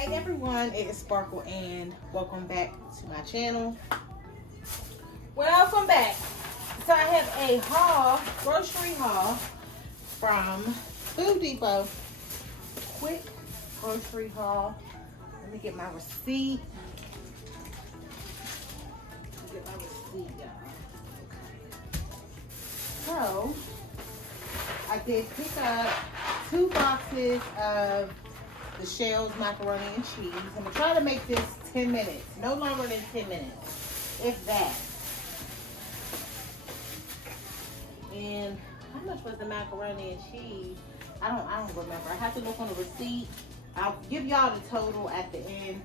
Hey everyone, it is Sparkle and welcome back to my channel. Welcome back. So I have a haul, grocery haul from Food Depot. Quick grocery haul. Let me get my receipt. So I did pick up 2 boxes of the Shell's macaroni and cheese. I'm gonna try to make this 10 minutes, no longer than 10 minutes, if that. And how much was the macaroni and cheese? I don't remember. I have to look on the receipt. I'll give y'all the total at the end.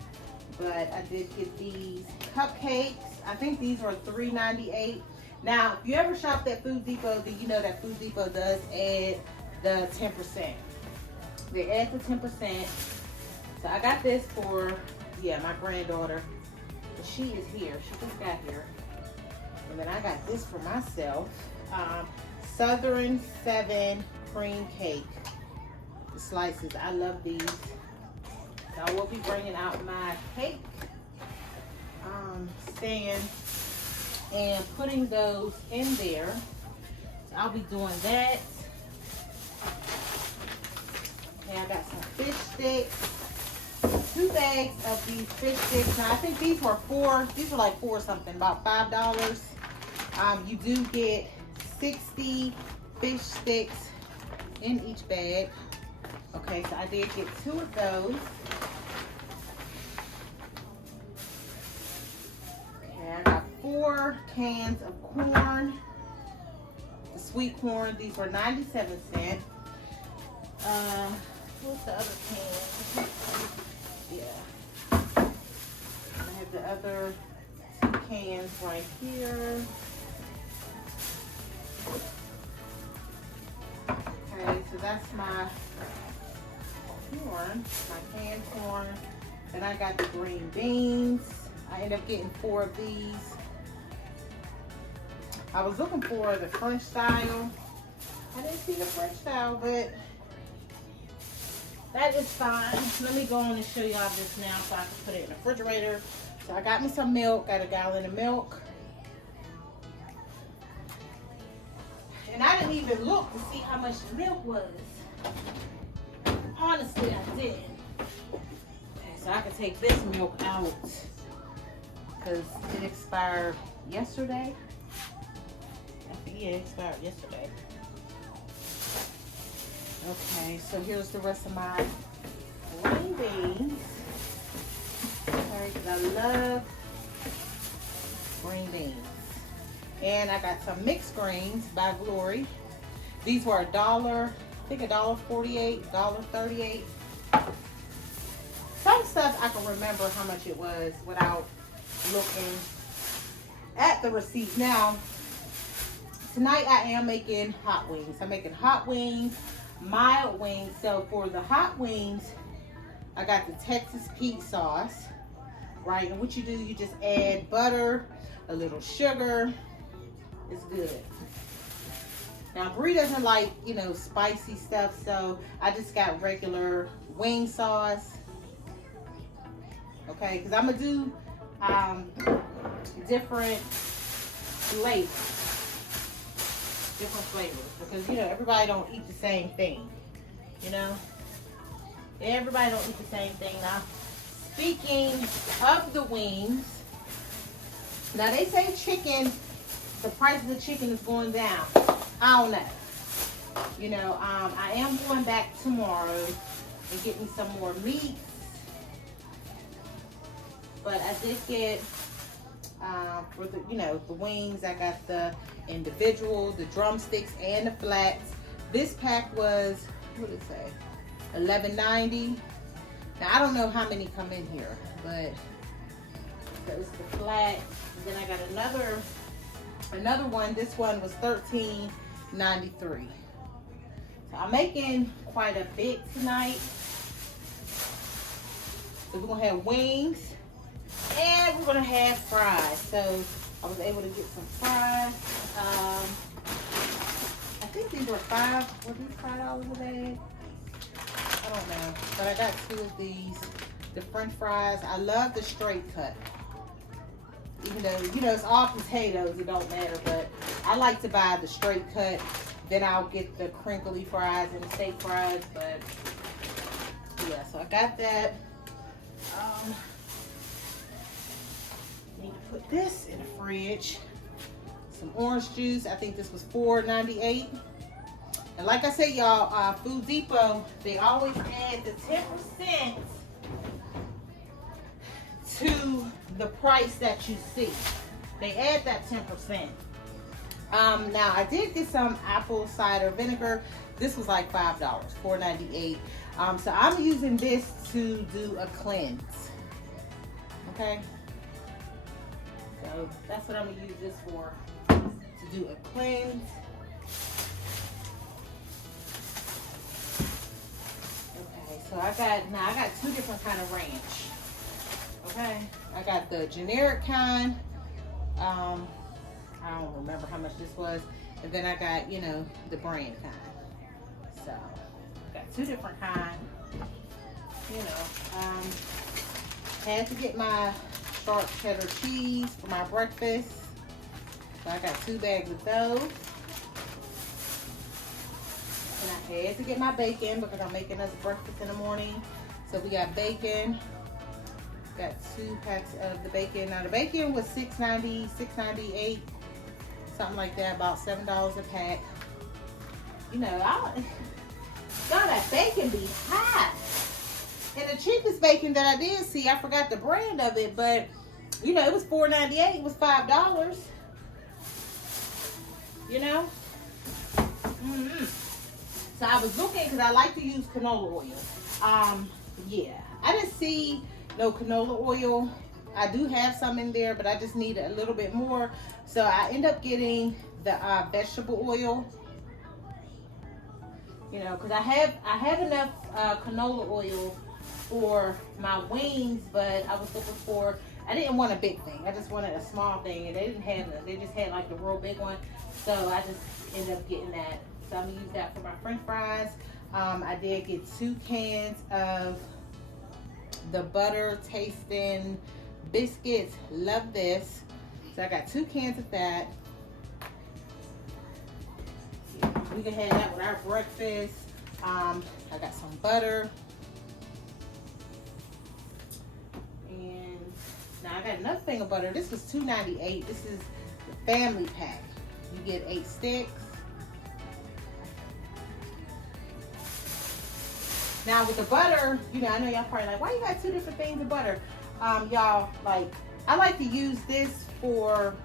But I did get these cupcakes. I think these were $3.98. Now, if you ever shopped at Food Depot, then you know that Food Depot does add the 10%. They add the 10%. So I got this for, my granddaughter. She is here. She just got here. And then I got this for myself. Southern 7 cream cake. The slices. I love these. So I will be bringing out my cake stand and putting those in there. So I'll be doing that. And I got some fish sticks. 2 bags of these fish sticks. Now I think these were like $4 something, about $5. You do get 60 fish sticks in each bag. Okay, so I did get 2 of those. Okay, I got 4 cans of corn. The sweet corn, these were 97 cents. What's the other can? Yeah. I have the other 2 cans right here. Okay, so that's my corn, my canned corn. Then I got the green beans. I ended up getting 4 of these. I was looking for the French style. I didn't see the French style, but that is fine. Let me go on and show y'all this now so I can put it in the refrigerator. So I got me some milk, got a gallon of milk. And I didn't even look to see how much the milk was. Honestly, I didn't. Okay, so I can take this milk out because it expired yesterday. I think it expired yesterday. Okay, so here's the rest of my green beans. Okay, because I love green beans. And I got some mixed greens by Glory. These were $1, I think $1.48, $1.38. Some stuff I can remember how much it was without looking at the receipt. Now, tonight I am making hot wings. I'm making hot wings, mild wings. So for the hot wings, I got the Texas Pete sauce, right? And what you do, you just add butter, a little sugar. It's good. Now, Bree doesn't like, spicy stuff, so I just got regular wing sauce. Okay, because I'm going to do different flavors. Because, everybody don't eat the same thing. Everybody don't eat the same thing. Now, speaking of the wings, now they say chicken, the price of the chicken is going down. I don't know. I am going back tomorrow and get me some more meat. But I did get, for the wings, I got the individual, the drumsticks, and the flats. This pack was, what did it say? $11.90. Now, I don't know how many come in here, but there's the flat. And then I got another one. This one was $13.93. So I'm making quite a bit tonight. So we're gonna have wings and we're gonna have fries. So I was able to get some fries. I think these were $5 a bag? I don't know, but I got 2 of these the French fries. I love the straight cut. Even though, you know, it's all potatoes, it don't matter, but I like to buy the straight cut. Then I'll get the crinkly fries and the steak fries, but yeah, so I got that. Need to put this in the fridge. Some orange juice. I think this was $4.98. And like I said, y'all, Food Depot, they always add the 10% to the price that you see. They add that 10%. Now I did get some apple cider vinegar. This was like $5, $4.98. So I'm using this to do a cleanse. Okay. So that's what I'm gonna use this for, to do a cleanse. Okay, so I got two different kind of ranch. Okay, I got the generic kind. I don't remember how much this was, and then I got, you know, the brand kind. So got two different kind. You know, had to get my sharp cheddar cheese for my breakfast. So I got 2 bags of those. And I had to get my bacon because I'm making us breakfast in the morning. So we got bacon. Got 2 packs of the bacon. Now the bacon was $6.90, $6.98, something like that, about $7 a pack. You know, y'all, that bacon be hot. And the cheapest bacon that I did see, I forgot the brand of it, but you know, it was $4.98. It was $5. You know. So I was looking because I like to use canola oil. Yeah, I didn't see no canola oil. I do have some in there, but I just need a little bit more. So I end up getting the vegetable oil. You know, because I have enough canola oil for my wings, but I was looking for, I didn't want a big thing. I just wanted a small thing, and they didn't have none. They just had like the real big one. So I just ended up getting that. So I'm gonna use that for my French fries. I did get 2 cans of the butter tasting biscuits. Love this. So I got 2 cans of that. Yeah, we can have that with our breakfast. I got some butter. And now I got another thing of butter. This was $2.98. This is the family pack. You get 8 sticks. Now with the butter, you know, I know y'all probably like, why you got 2 different things of butter? Y'all, like, I like to use this for,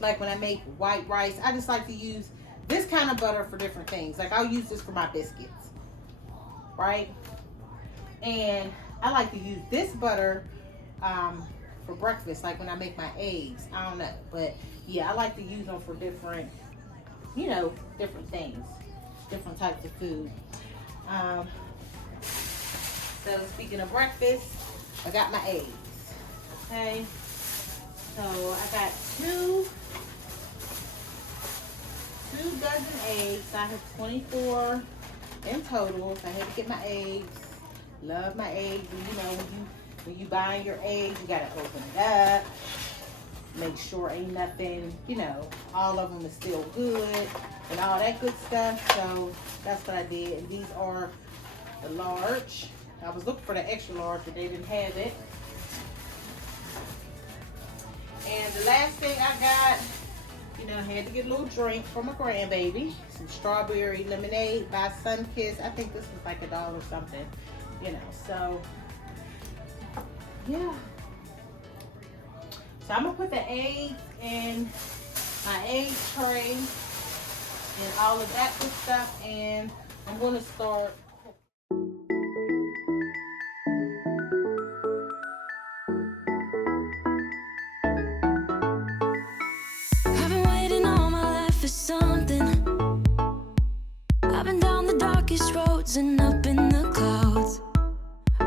like, when I make white rice. I just like to use this kind of butter for different things. Like, I'll use this for my biscuits, right? And I like to use this butter for breakfast, like when I make my eggs. I don't know, but yeah, I like to use them for different, you know, different things, different types of food. So speaking of breakfast, I got my eggs. Okay, so I got two dozen eggs. I have 24 in total. So I had to get my eggs. Love my eggs. And you know, when you buying your eggs, you gotta open it up. Make sure ain't nothing, you know, all of them is still good and all that good stuff. So that's what I did. And these are the large. I was looking for the extra large, but they didn't have it. And the last thing I got, you know, I had to get a little drink for my grandbaby. Some strawberry lemonade by Sunkiss. I think this was like $1 or something, you know, so yeah. So I'm gonna put the eggs in my egg tray and all of that good stuff, and I'm gonna start. I've been waiting all my life for something. I've been down the darkest roads and up in the clouds,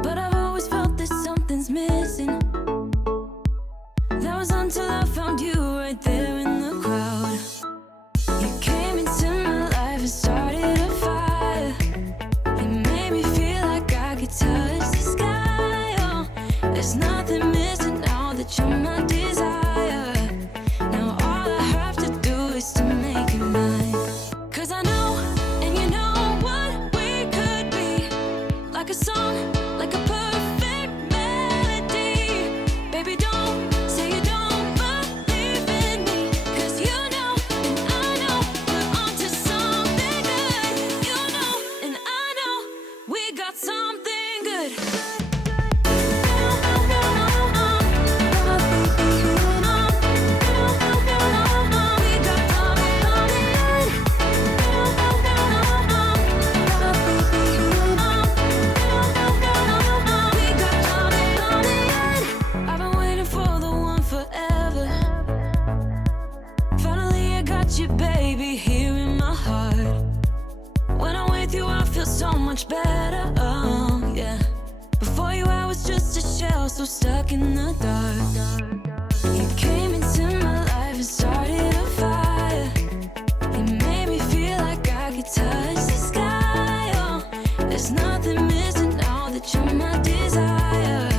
but I've always felt that something's missing. That was until I found you right there in the crowd. You came into my life and started a fire. You made me feel like I could touch the sky. Oh, baby, here in my heart. When I'm with you, I feel so much better. Oh, yeah. Before you, I was just a shell, so stuck in the dark. You came into my life and started a fire. You made me feel like I could touch the sky. Oh, there's nothing missing now that you're my desire.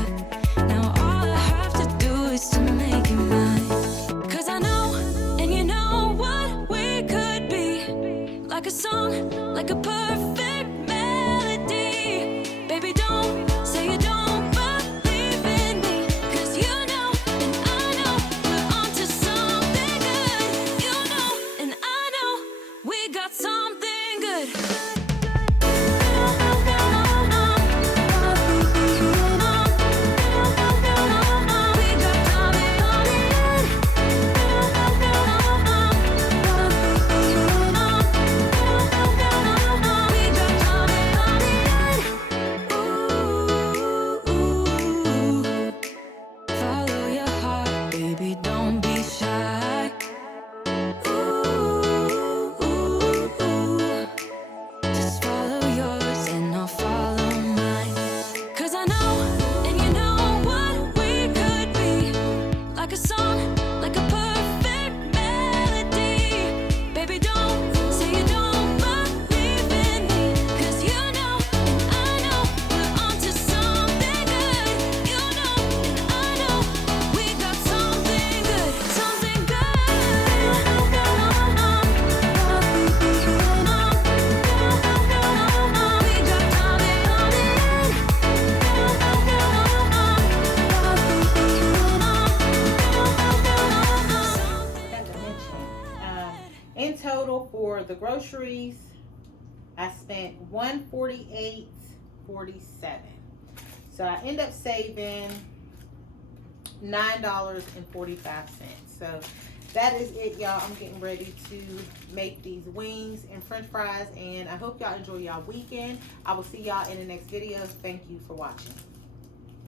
Now all I have to do is to make you mine. 'Cause I know, and you know what we could be. Like a song, like a perfect melody. Baby, don't say you don't believe in me. 'Cause you know, and I know, we're onto something good. You know, and I know, we got something good. Follow your heart, baby, don't be shy. Just follow yours and I'll follow mine. 'Cause I know, and you know what we could be. Like a song, like a perfect melody. Baby, don't say you don't believe in me. 'Cause you know, and I know, we're onto something good. You know, and I know, we got something good. Something good. Forgot to mention, in total for the groceries, I spent $148.47. So I end up saving $9.45. So that is it, y'all. I'm getting ready to make these wings and french fries, and I hope y'all enjoy y'all weekend. I will see y'all in the next video. Thank you for watching.